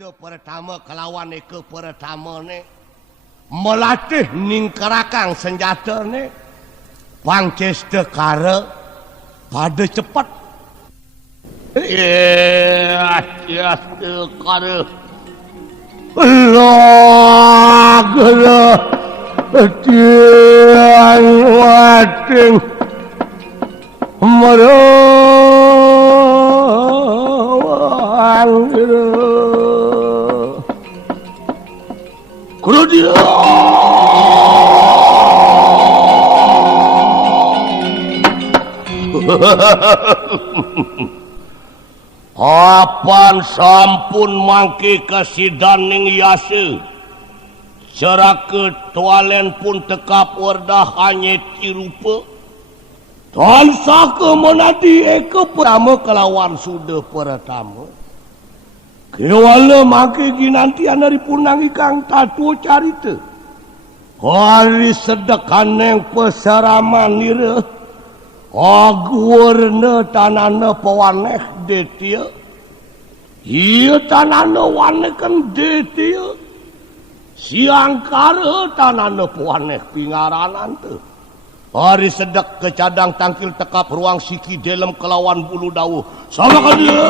sudah pertama kelawan ke pertama ne melatih ningkerakang senjata ne pangces tekara pada cepat yes tekara Allah gelah tiang wating merawang kudu dia apan sampun mangke kasidaning yase cerake tualen pun tekap wardah hanya tirupa tansah kemenadi eke pertama kelawan sudah pertama kewala mangke ginantian dari punang ikang tatu carita hari sedekan yang pesaraman nira agurna tanana pewaneh detia iya tanana waneh kan detia siangkara tanana pewaneh pingaranan tu hari sedek kecadang tangkil tekap ruang siki dalam kelawan bulu dawuh sama kan dia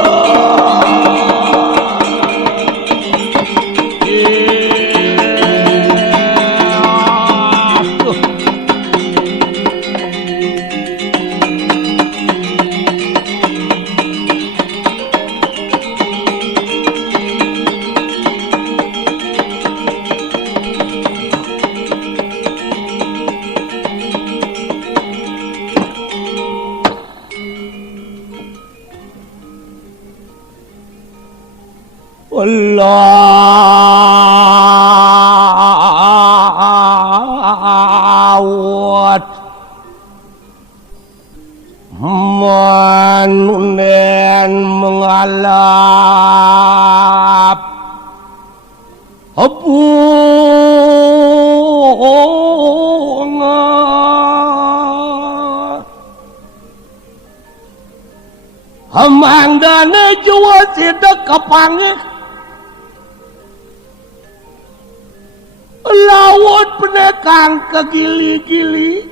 Allahut manunen mengalap bunga hamandane jua sidak kapangih laut penekang ke gili-gili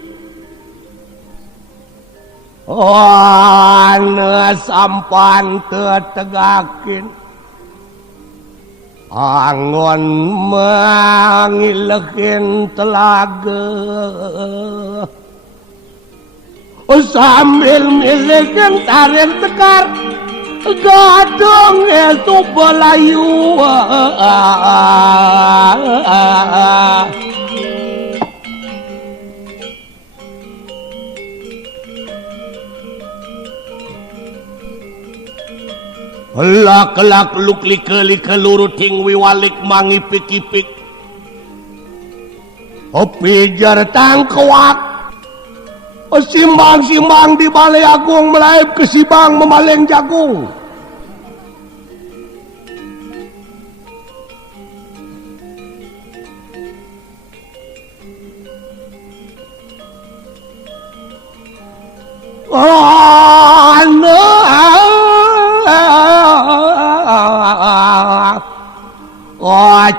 wana sampan tetegakin angon mangilekin telaga sambil milikin tarik tekar gadong itu belayu lak-lak luk like-like luruting wiwalik mangipik-ipik pijar tangkuak simbang-simbang di balai agung melaib ke sibang memaleng jagung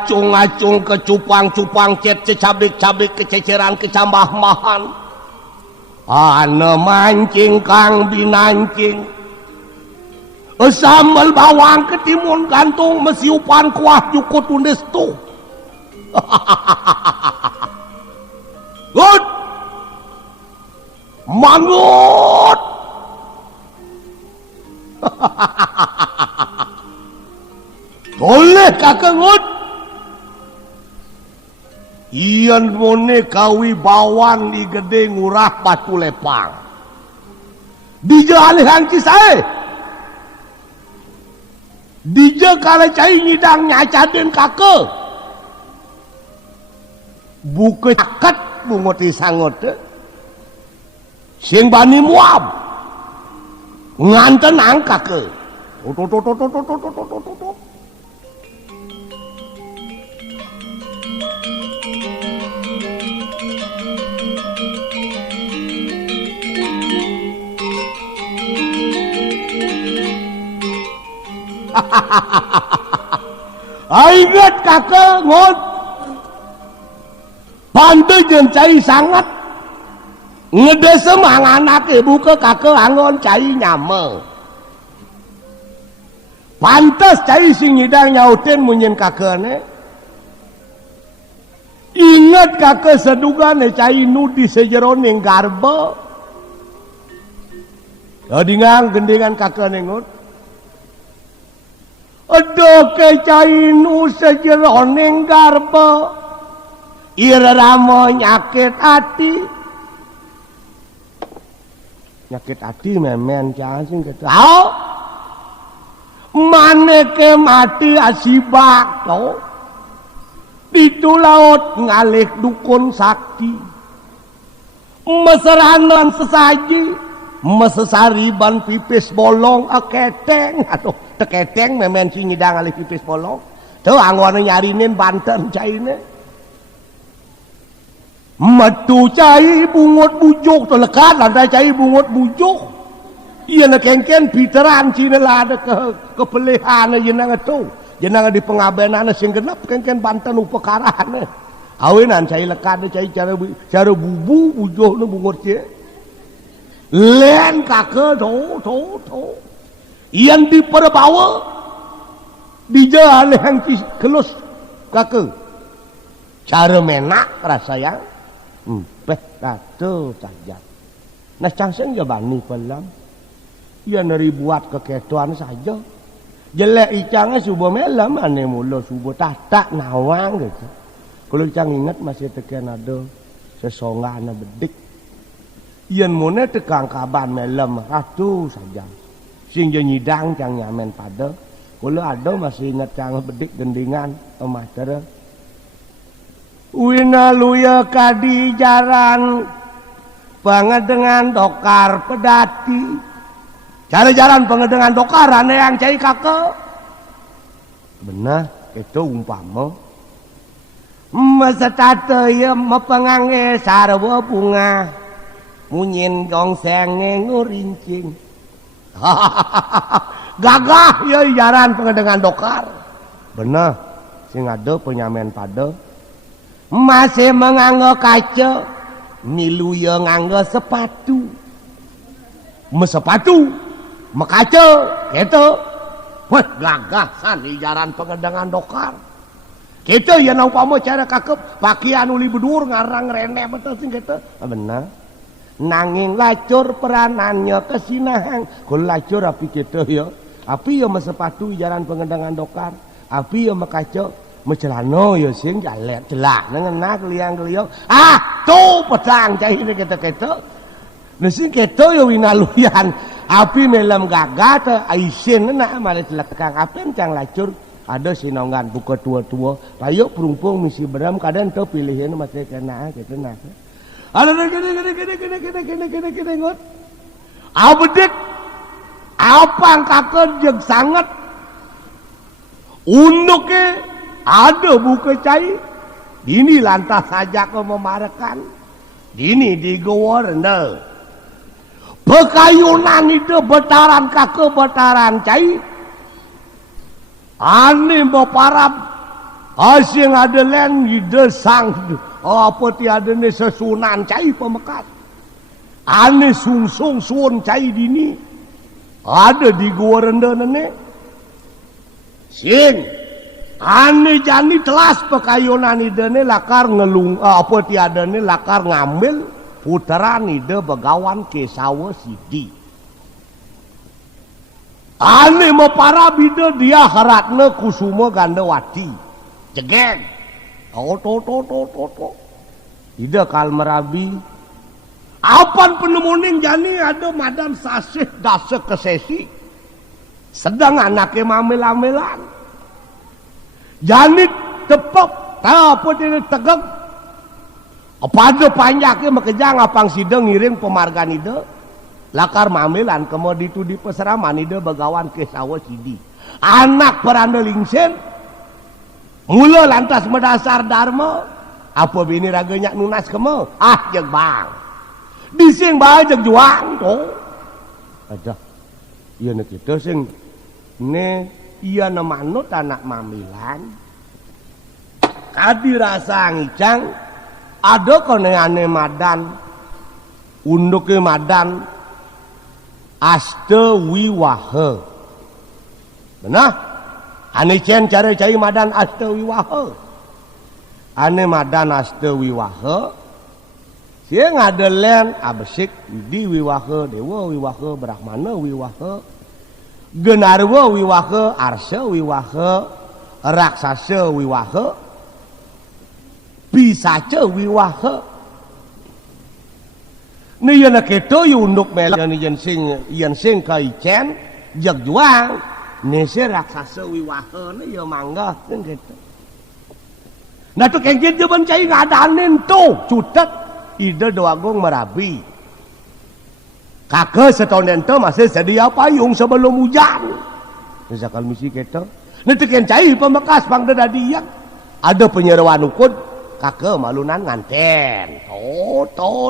acung-acung kecupang-cupang cet cecabik-cabik kececeran kecambah-mahan ana mancing kang binancing sambal bawang ketimun gantung mesiupan kuah jukut tundes tuh good mangut boleh kakengut ian mone kawi bawang di gede ngurah batu lepang dija alihan cisae dija kala cai ngidang nyacaden kake buke caket bungoti sangot sing bani muab nganten angkake Ingat kakak ngot pandai jeung cai sangat ngedesem anganake buka kakak angon cai nyame pantas cai sing nyidang nyautin munyin kakakne ingat kakak sedugane cai nu di sejeroning garba adingang gendingan kakak nengut aduh ke cai nu sejeroning garba irama nyakit hati memen cacing kata mane ke mati asibak to itu laut ngalih dukun sakti meseranan sesaji mesesariban pipis bolong keteng aduh teketeng memen si nyidang ngalih pipis bolong tuh angwane nyarinin Banten caine metu cai bungut bujuk tuh lekat lantai cai bungut bujuk iya na kengken piteran cina lah ada kepelihan jenang itu jenang di pengabenan sing genep kengken Banten upekaran awinan cai lekat cai cara bubu bujuk nu bungut cie len kake to iyan di perbawa di jalan yang kelus kake cara menak rasanya katu saja nah cangseng ya bani pelam ya neri buat keketuan saja jelek icangnya subuh melam ane mula subuh tak nawang gitu kalau icang ingat masih tekan ada sesongan bedik iyan mune tekang kaban melam ratu saja sing nyidang cang nyamen pada kalau ada masih ingat cang bedik gendingan emah tere wina luya kadi jaran pengedengan dokar pedati cara jalan pengedengan dokar ane yang cai kakak benar itu umpama mesetate ya mepengange sarwa bunga munyin gongsenge ngurincing gagah ya jaran pengedengan dokar benar sing ada penyamen pada masih menganggo kaca milu ya nganggo sepatu mesepatu mekaca gitu wah gagah sani jaran pengedengan dokar gitu ya naupama cara kakep pakaian uli bedur ngarang rene betul sing gitu benar nanging lacur peranannya kesinahang kalau lacur api gitu ya api ya mesepatu jaran pengedengan dokar api ya mekaca mecelano ya sing jalet celak nengenak liang-liang tuh pedang cai ini kata-kata nasi keto ya winaluyan api melam gagah te aisin nak malah celakang api encang lacur ada sinongan buka tua-tua payuk perumpung misi beram kadang tu pilihin masih kena gitu nah ada gini ngot abedik apa kakek jeung sangat unduknya ada buka cai dini lantas saja kau memarakan dini di goa rendah bekayunan itu betaran kakek betaran cai ane beparap asing ada len desang apa tiada ni sesunan cai pemekat ane sungsung sun cai dini ada di goa rendah nenek sing ane jani telas pekayunan ide lakar ngelung apa tiada ni lakar ngambil putaran ide begawan ke sawo sidi ane mepara bide dia haratne kusuma gandawati jegeng to ide kal merabi apan penemuning jani ada madam sasih dase kesesi sedang anaknya mamel-amelan janit tepok apa dia tegak apa ada panjaknya makejang apang sidang ngiring pemargan ide lakar mamilan kemoditu di peseraman ide begawan ke sawo sidi anak peranda lingsen mula lantas mendasar dharma apa bini raganya nunas kemo jeung bang dising bae jeung juang to aja ieu na kitu sing ne iya na manut anak mamilan kadi rasa ngicang ada koneane madan unduke madan aste wiwahe benar ane cen cara cai madan aste wiwahe ane madan aste wiwahe sia ngadelen abesik di wiwahe dewa wiwahe brahmana wiwahe genarwa wiwahe arsa wiwahe raksasa wiwahe pisaca wiwahe ni yana keto yunduk mela ni yen sing kai cen jag juang ni se raksasa wiwahe ni ya mangga kan gitu nah tu kengkit je bencai ngadanin tu cutet ide doagong merabi kakek setahun ente masih sedia payung sebelum hujan misalkan misi kita nanti kencai pembekas pang dadadiak ada penyeruan ukun kakek malunan nganten to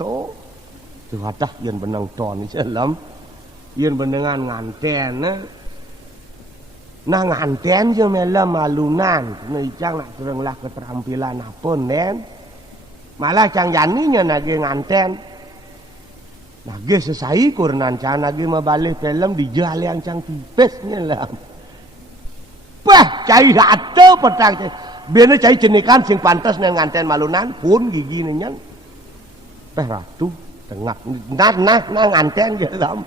tuh hadah yang benang ton Islam yang benengan nganten nah nganten je melam malunan ni cang nak terenglah keterampilan apa nen malah cang janinya nage nganten nage sesai kurnan cang nage mabalik film di jali yang cang tipis nyelam bah cai ada petang biar cai cenikan sing pantas neng nganten malunan pun gigi nenyan bah ratu tengah nah nganten jelam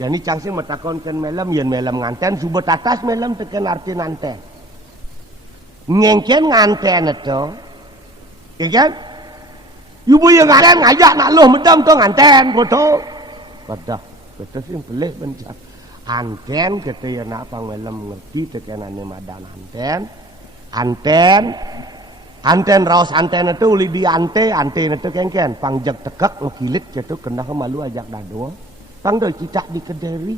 jadi cang sing metakonkan melam yen melam nganten subet atas melam teken arti nganten ngengken nganten itu ya kan ibu yang nganten ngajak nak loh medam tu nganten foto kadah kata sing pelih bencak anten kata ya nak pang melam ngerti teken ane madan anten raos anten itu uli di ante itu kengken pangjak tekak ngekilit gitu kena kemalu ajak dado pang doi cicak di kederi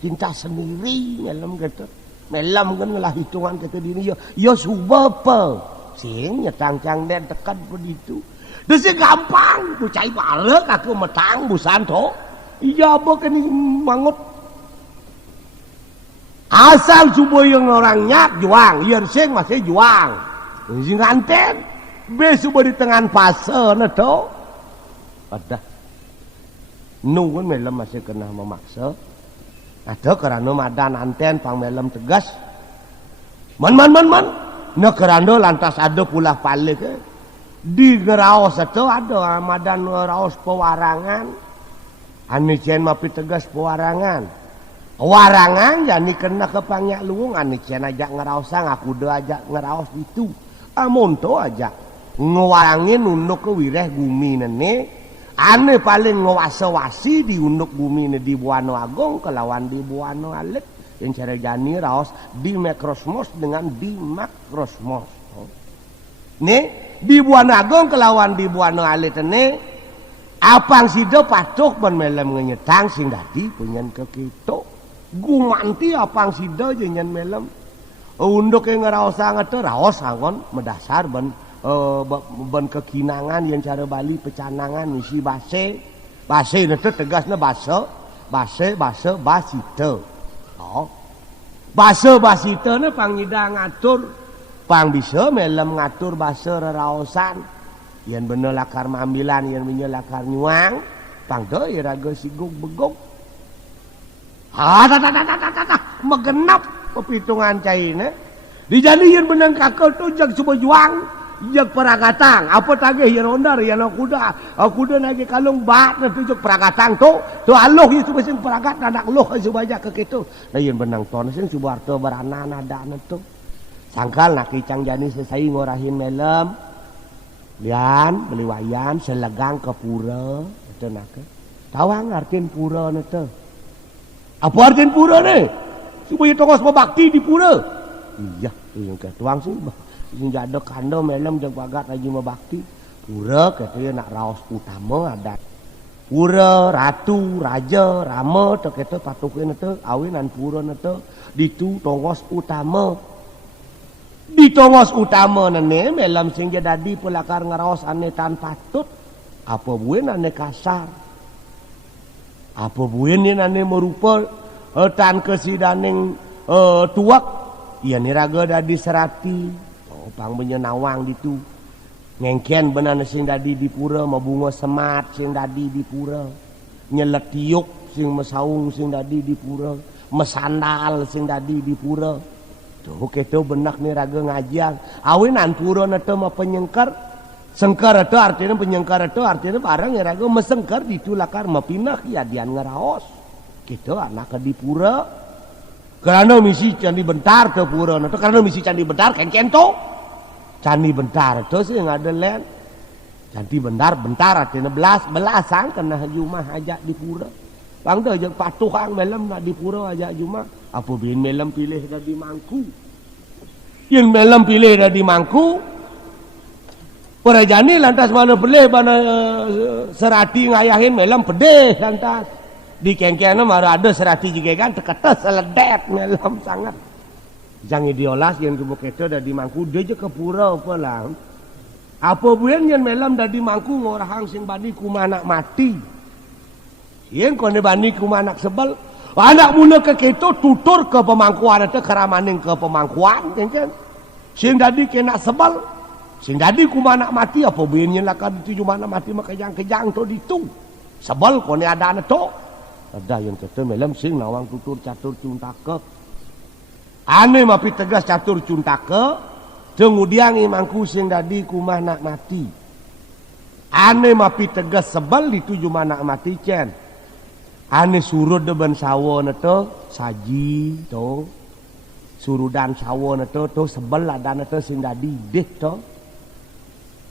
cinta sendiri melam gitu melam kan lah hitungan kata dini yo subapa sing nyetang-cang den tekan begitu desi gampang ku cai barek aku metang busan to iya apa kini mangut asal subuh yang orang nyak juang yen sing masih juang sing nganten be subuh di tengah fase na to ada nunggun melam masih kena memaksa ada kerana madan anten pang melam tegas man na kerana lantas ada pula pale ke di ngeraos itu ada madan ngeraos pewarangan ane cen mapi tegas pewarangan warangan yani kena kepangyak luung ane cen ajak ngeraosan aku dah ajak ngeraos itu amun to ajak ngewarangin unduk ke wireh bumi nene ane paling ngewasa-wasi di unduk bumi ne di Buano Agung kelawan di Buano Alit yang cara jani raos di Makrosmos dengan di Makrosmos ne di Buano Agung kelawan di Buano Alit ne apang sido patuh ben melem ngenyetang sing dadi penyen ke kita gumanti apang sido jenyen melem unduk yang ngeraosa ngete raos angon medasar ben kekinangan yang cara Bali pecanangan misi base itu tegasnya base basite oh basite ne pangida ngatur pang bisa melem ngatur base reraosan yen bener lakar mambilan yen bener lakar nyuang pang deui raga sigug begog megenap pepitungan caine dijadi yen benang kakek tu jag coba juang jak peragatang apa tagih ya rondar ya kuda nage kalung bat na tujuk peragatang tu aloh ya suba sing peragat anak loh suba aja ke kitu da yen benang ton sing suba arto baranana dana tu sangkal nak icang jani selesai ngorahin melem lian beli wayan selegang ke pura itu nak tawang artin pura na tu apa artin pura ni supaya tongos bakti di pura iya tu yang ketuang sih sing ada kando melem jeung bagat aji mabakti pura katanya nak raos utama ada pura ratu raja rama teu kitu patukeun teu awinan pura teu ditu tongos utama di tongos utama nene melem sing jadi pelakar ngaraos ane tan patut apa buen ane kasar apa buen ane merupa tan kesidaning tuak iya niraga dadi serati opang menyenawang gitu ngengken benar sing dadi di pura mabunga semat sing dadi di pura nyelet tiuk sing mesaung sing dadi di pura mesandal sing dadi di pura tuh keto benak nih raga ngajang awinan pura nete mah penyengkar sengkar itu artinya penyengkar itu artinya barang ya raga mesengkar ditulakar mapinah ya dian ngeraos gitu anak di pura karena misi candi bentar ke pura nete karena misi candi bentar kengken to candi bentar itu sih ngada len candi bentar artinya belasan kena jumah aja di pura bang tu je patuh ang melem nak di pura aja jumah apa bin melem pilih dah di mangku yang melem pilih dah di mangku perajani lantas mana pilih mana serati ngayahin melem pedih lantas di kengkena mara ada serati juga kan terkata seledet melem sangat jangan diolas yang kebuk itu dah di mangku dia je ke pura apa lah apa buan yang melem dah di mangku ngorang sing badi kumana mati yang kau bani kuma anak sebel anak mula ke keto tutur ke pemangkuan itu keramaning ke pemangkuan kan sing dadi kena sebel sing dadi kuma anak mati apa binnya lah kan itu cuma anak mati maka kejang tu ditu sebel kau ni ada anak tu ada yang kata melem sing nawang tutur catur cuntake ane mapi tegas catur cuntake kemudian imangku sing dadi kuma anak mati ane mapi tegas sebel itu cuma anak mati cen ane surut deban sawo neto saji to surudan sawo neto to sebel ada neto sing dadi ideh to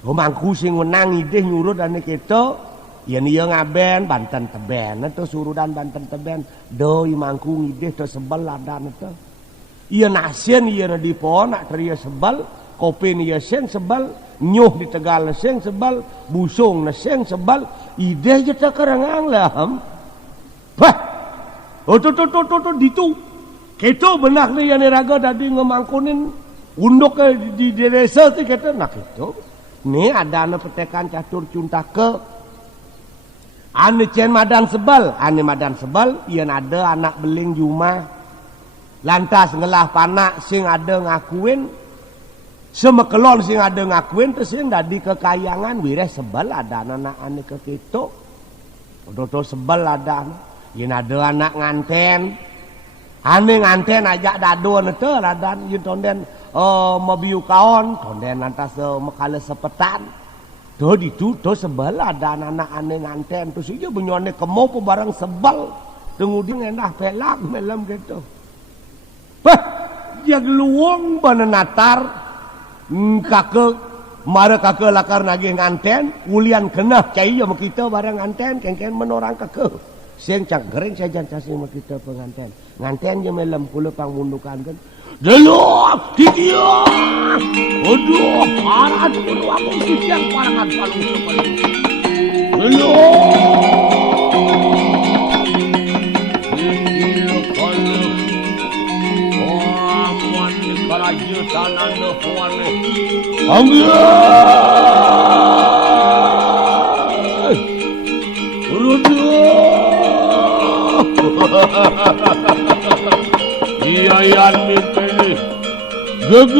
mangku sing wenang ideh nyurut ane keto yen ieu ngaben Banten teben neto surudan Banten teben doi mangku ideh to sebel ada neto ieu nasien ieu di pohon nak terieu sebel kopi ieu seng sebel nyuh di Tegal seng sebel busung seng sebel ideh je teu kerengang lah wah, tuh ditu, keto benak nih yang raga tadi ngemangkunin unduk ke di desa tu keto nak keto. Nih ada anak petekan catur cuntake, ane cen madan sebal, ian ada anak beling juma, lantas ngelah panak sing ada ngakuin, semekelon sing ada ngakuin terus sing dadi kekayangan wireh sebal ada anak ane ke keto, tuh sebal ada anak. Yen ada anak nganten ane nganten ajak dado nete ladan yen tonden mabiu kaon tonden lantas mekale sepetan do ditu do sebel ada anak ane nganten terus ieu benyone kemo pe barang sebel kemudian endah pelak melem gitu bah dia geluwung banenatar kake mara kake lakar nagih nganten ulian kenah cai ya kita barang nganten kengken menorang kake sing cak gering sajan sasing kita penganten nganten je melem kula pangmundukan kan delok didia aduh parah dulu aku siang parangan palu seperti delok kalau oh muan di kerajaan anda puane ambil iya yan mikini geget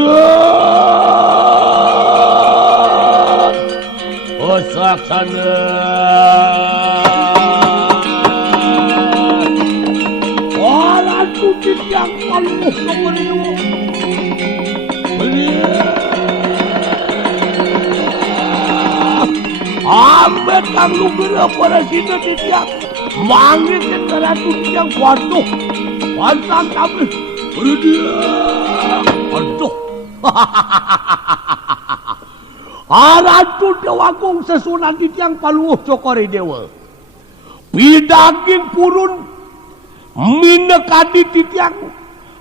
osak sana orang tutit yang paluh kemeriu ambet kang lubira pada sini titiak manggil ke keratu yang waduh pantang kami aduh Ratu Dewagung sesunan di tiang paluh cokori dewa pidaging purun minekadi di tiang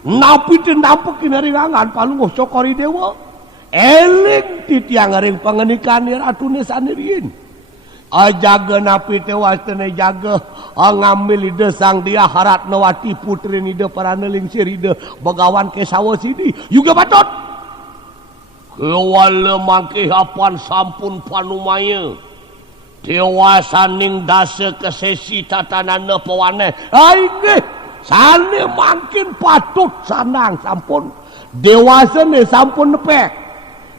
napi dan napekin ringangan paluh cokori dewa eling di tiang ring pengenikan Ratu Nesanirin ajaga napi tewas tene jaga ngambil ide sang dia harat nawati putri nida para neling siride begawan ke sawo sini juga patut kewala mangke hapan sampun panumaya dewasa ning dasa kesesi tatanana pewane aingeh sane makin patut sanang sampun dewasa ne sampun nepek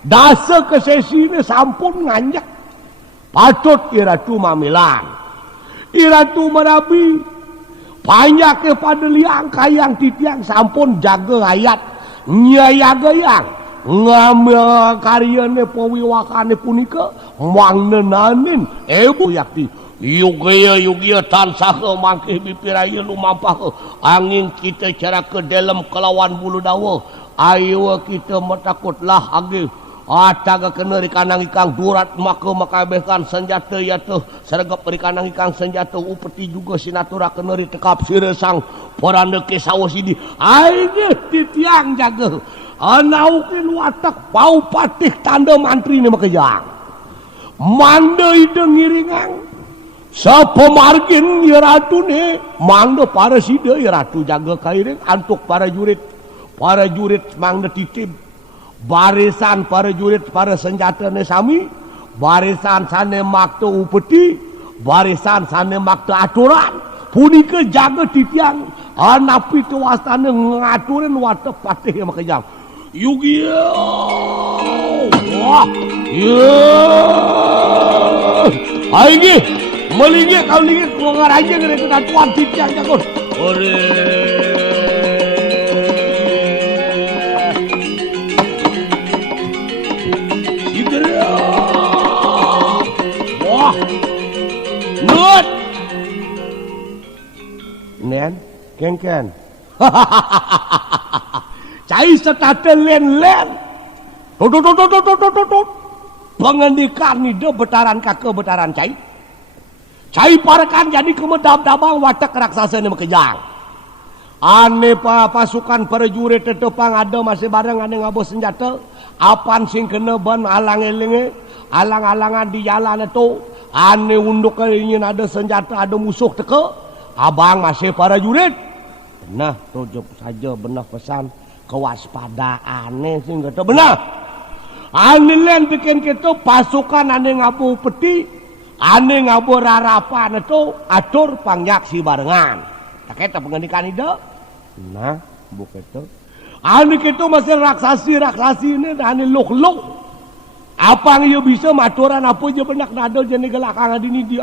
dasa kesesine sampun nganjak patut iratu mamilan iratu merabi banyak kepada liang kayang titiang sampun jaga ayat nyaya gayang ngambil karyane pawiwakane punika mangnenanin ebu yakti Yugia tansah mangkih bipiraya lumampah angin kita cara ke dalam kelawan bulu dawa ayo kita metakutlah agih ataga kena rikanang ikang durat maka makabehkan senjata yaitu sergap rikanang ikang senjata upeti juga sinatura kena ritekap siresang poranda kesawa sidi ayo titiang jaga anaukin watak pau patih tanda mantri ni makajang mandai dengiringang sapemargin ya ratu ni mangda para sida ya ratu jaga kairing antuk para jurit mangda titip barisan para jurit para senjata ni sami barisan sane makta upeti barisan sane makta aturan punika jaga titiang anapi tu wastane ngaturin watak patih ya makajang Yugia wah aigi Malingi kau lingi kau ngaraja ngere tu dan tuan titiang jagon. Ore. Sigera. Wah. Nut. Nen, ken. Cai setate len. Tut. Pengendikan ni de betaran kakek betaran cai. Cai parakan jadi kemedam-damang watak raksasa ni makejang. Ane pasukan prajurit tetepang ada masih bareng ane ngabo senjata. Apan sing kena ban alang-alangan di jalan itu. Ane unduk ingin ada senjata ada musuh teka. Abang masih prajurit. Nah tujuh saja benar pesan kewaspadaan sing kata benar. Ane len bikin kita pasukan ane ngabo peti. Ane ngabur harapan itu atur pangyaksi barengan. Tak kata pengendikan itu. Nah, bukan itu. Ane kita masih raksasi ini ane luk. Apa yang bisa maturan apa je benak nado jenis gelakang adi ni di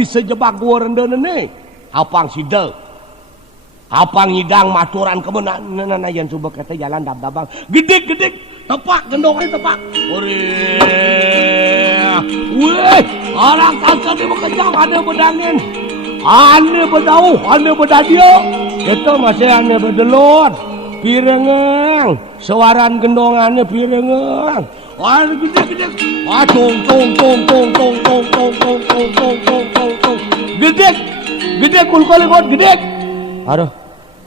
sejebak gua rendah ni. Apa yang sida. Apa yang hidang maturan kemenangan yang coba kata jalan dab-dabang. Gedik. Tepak gendong ni tepak. Weh, orang kasar ni berkejam, ada berdangin, ada berdauh, ada berdadia. Kita masih ada berdelot, pirengang, suaran gendongannya pirengang. Wah, gede. Wah, tong. Gede kulkul ikut gede. Aduh,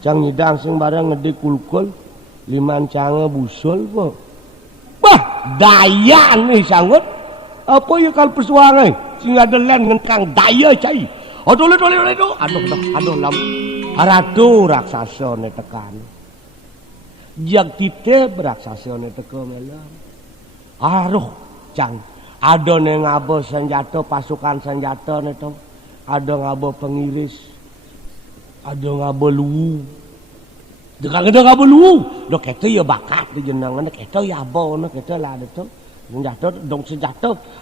cang nyidang sing barang ngede kulkul, liman cange busul kok. Bah, daya nih sanggut. Apa ya kalau persuangan sing ada len ngengkang daya cai. Oh tole. Aduh lam. Aratu raksasa ne tekan. Jak tite beraksasa ne teka melam. Aruh cang. Ada ne ngabo senjata pasukan senjata ne to. Ada ngabo pengiris. Ada ngabo luwu. Dekang ada ngabo luwu. Dok kete ya bakat di jenangan kete ya abo ne kete lah itu. Senjata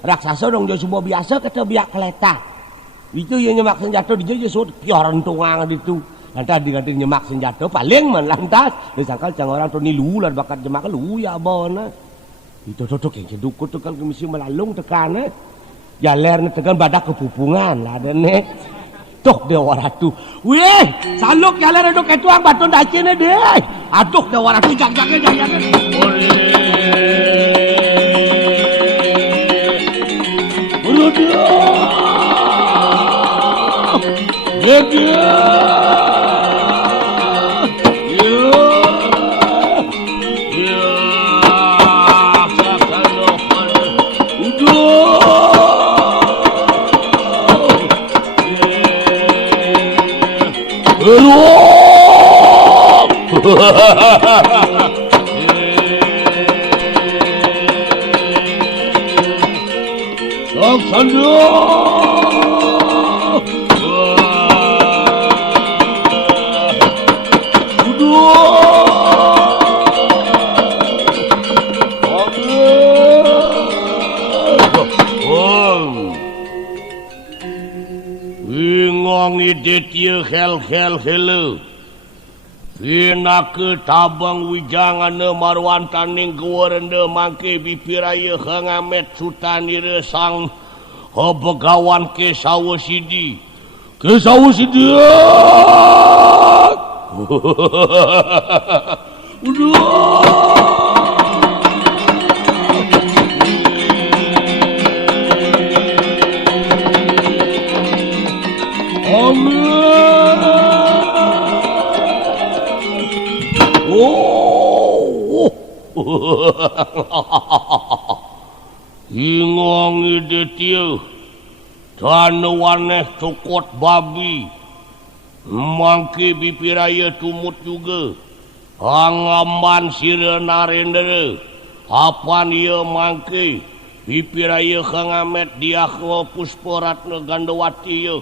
raksasa dong dia semua biasa kata biak keletak itu yang nyemak senjata dia je suat piaran tungang itu nanti diganti nyemak senjata paling melantas disangkal cang orang tu ni lular bakat jemak lu ya bona itu yang cedukut tu kan kemisi melalung tekan ya ler tekan badak kepupungan lah ada nek tuh dia waratu weh saluk ya ler dok ketuang batun dacine deh aduh dia waratu jak-jaknya Aduh. ide hel Vina ke tabang wijangan marwan taning guwarende mangke bipiraya hangamet sutani resang begawan ke sawo sidi Ingong ide tieu dan waneh cokot babi mangke bipiraya tumut juga angaman sirena rendere apan ieu mangke bipiraya hangamet diah pusporatna Gandawati ieu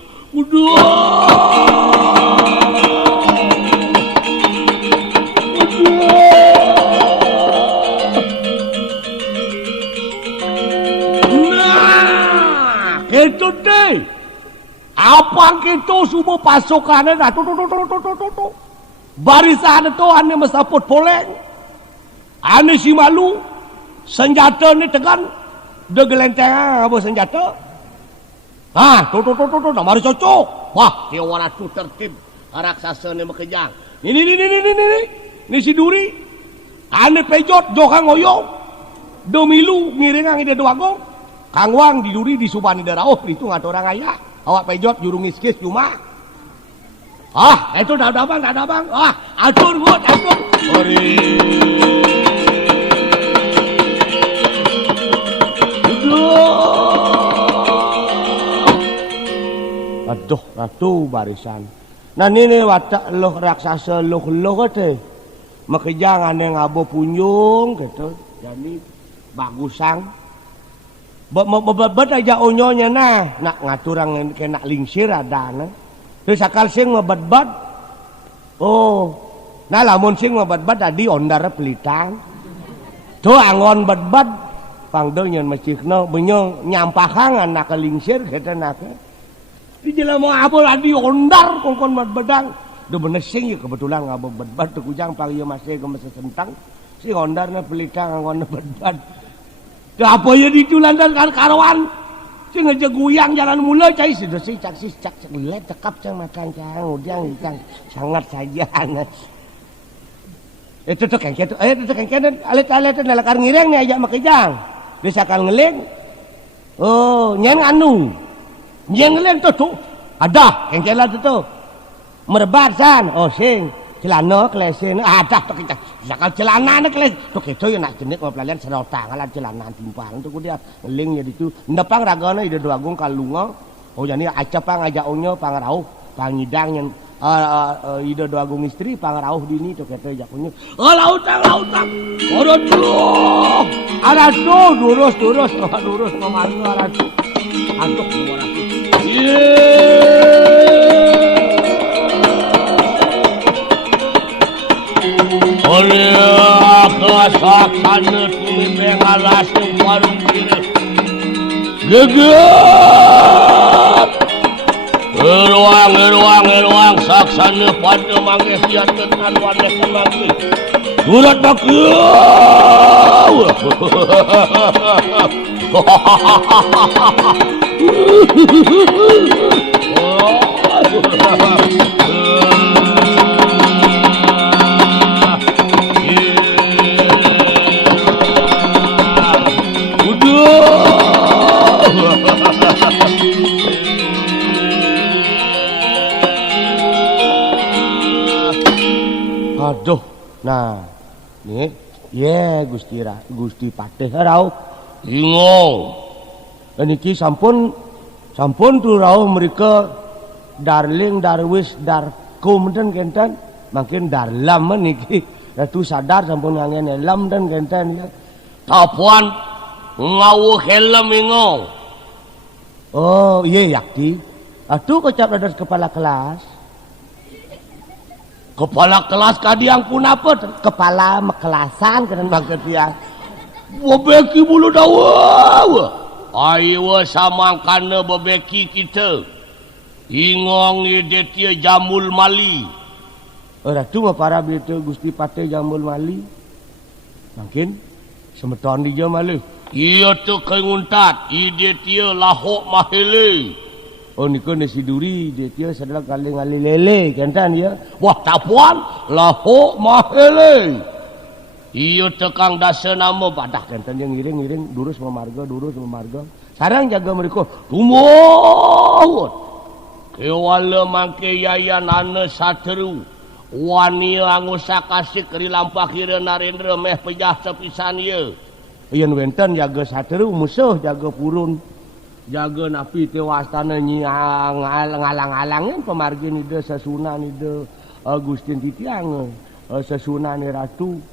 itu deh apa gitu semua pasukannya dah tuh barisan itu ane mesaput poleng ane si malu senjata ni tegan de gelenteng apa senjata tuh namanya cocok wah dia warna tu tertib raksasa ni makejang ini si duri ane pejot jokang ngoyong domilu ngiringang ide doagong Kangwang di duri di subani darah itu nggak ada orang ayah awak pejot jurung iskis cuma itu dah bang atur aduh ratu barisan nah ini watak loh raksasa loh teh makanya aneh ngabo punjung gitu jadi bagusang Bebat aja onyonya nak ngaturang kena lingsir ada nah. Terus akal sing ngebat-bat. Nah lamun sing ngebat-bat tadi ondar pelitang. Tuh angon bat-bat pangdeu nyeun masjidna beunyo nyampahangan nak lingsir kita nak. Di jelema apa tadi ondar kongkon bat-badang. Duh bener sing ya kebetulan ngabo bat-bat teu kujang pang ieu masih ke masa sentang. Si ondarna pelitang angon bat-bat. Apa ya diculandan karwan sing aja guyang jalan mulai cai sudah sih cak lihat cekap cang makan cang udang cang sangat saja itu tuh kengket alit nalakar ngireng nih aja makejang bisa kal ngeleng nyen anu nyen ngeleng tuh ada kengkelan tuh merebat san sing celana klesen ada tuh kita sakal celana na kles tuh kita yang nak jenik ngopelalian serotang alat celana timpang tuh dia lingnya itu ndepang ragana ide doagung kalunga jadi acapang aja onyo pangrauh pangidang yang ide doagung istri pangrauh dini tuh kita jakunyo lautang orot tuh ada tuh durus ngomong ada tuh antuk ngomong oleh kesaksana tumimbeng alas yang warung kira geget eruang saksana pada mangges jatuhkan wadah semanggi surat takut aduh nah nih Gusti Patih rauh ingong niki sampun tuh rauh mereka darling darwis darkum dan kenten makin dalam niki ratu sadar sampun ngangen helm dan kenten ya tapuan ngawuh helm ingong iya yakti atuh kocap dadas kepala kelas kadiang pun apa kepala mekelasan kena mangke tiang bebeki bulu dawa ayo samangkana bebeki kita ingong ide tia Jamul Mali. Ratu mah para bitu Gusti Pate Jamul Mali. Mungkin semeton di malih. Iya tu kenguntat ide tia Lahok Mahele. Oh niku nasi duri dia tia sadala kali ngali lele kentan ya. Wah tapuan Lahok Mahele. Iya tekang dasa nama badak kentan yang ngiring durus memarga. Sarang jaga mereka tumuhut. Kewala mangke yayan ane sateru. Wani angusa kasih keri lampah kira Narendra meh pejah sepisan ye. Iyan wenten jaga sateru musuh jaga purun. Jaga napi tewastana nyiang ngalang-alangin pemargin ide sesunan ide Agustin Titiang sesunan ratu.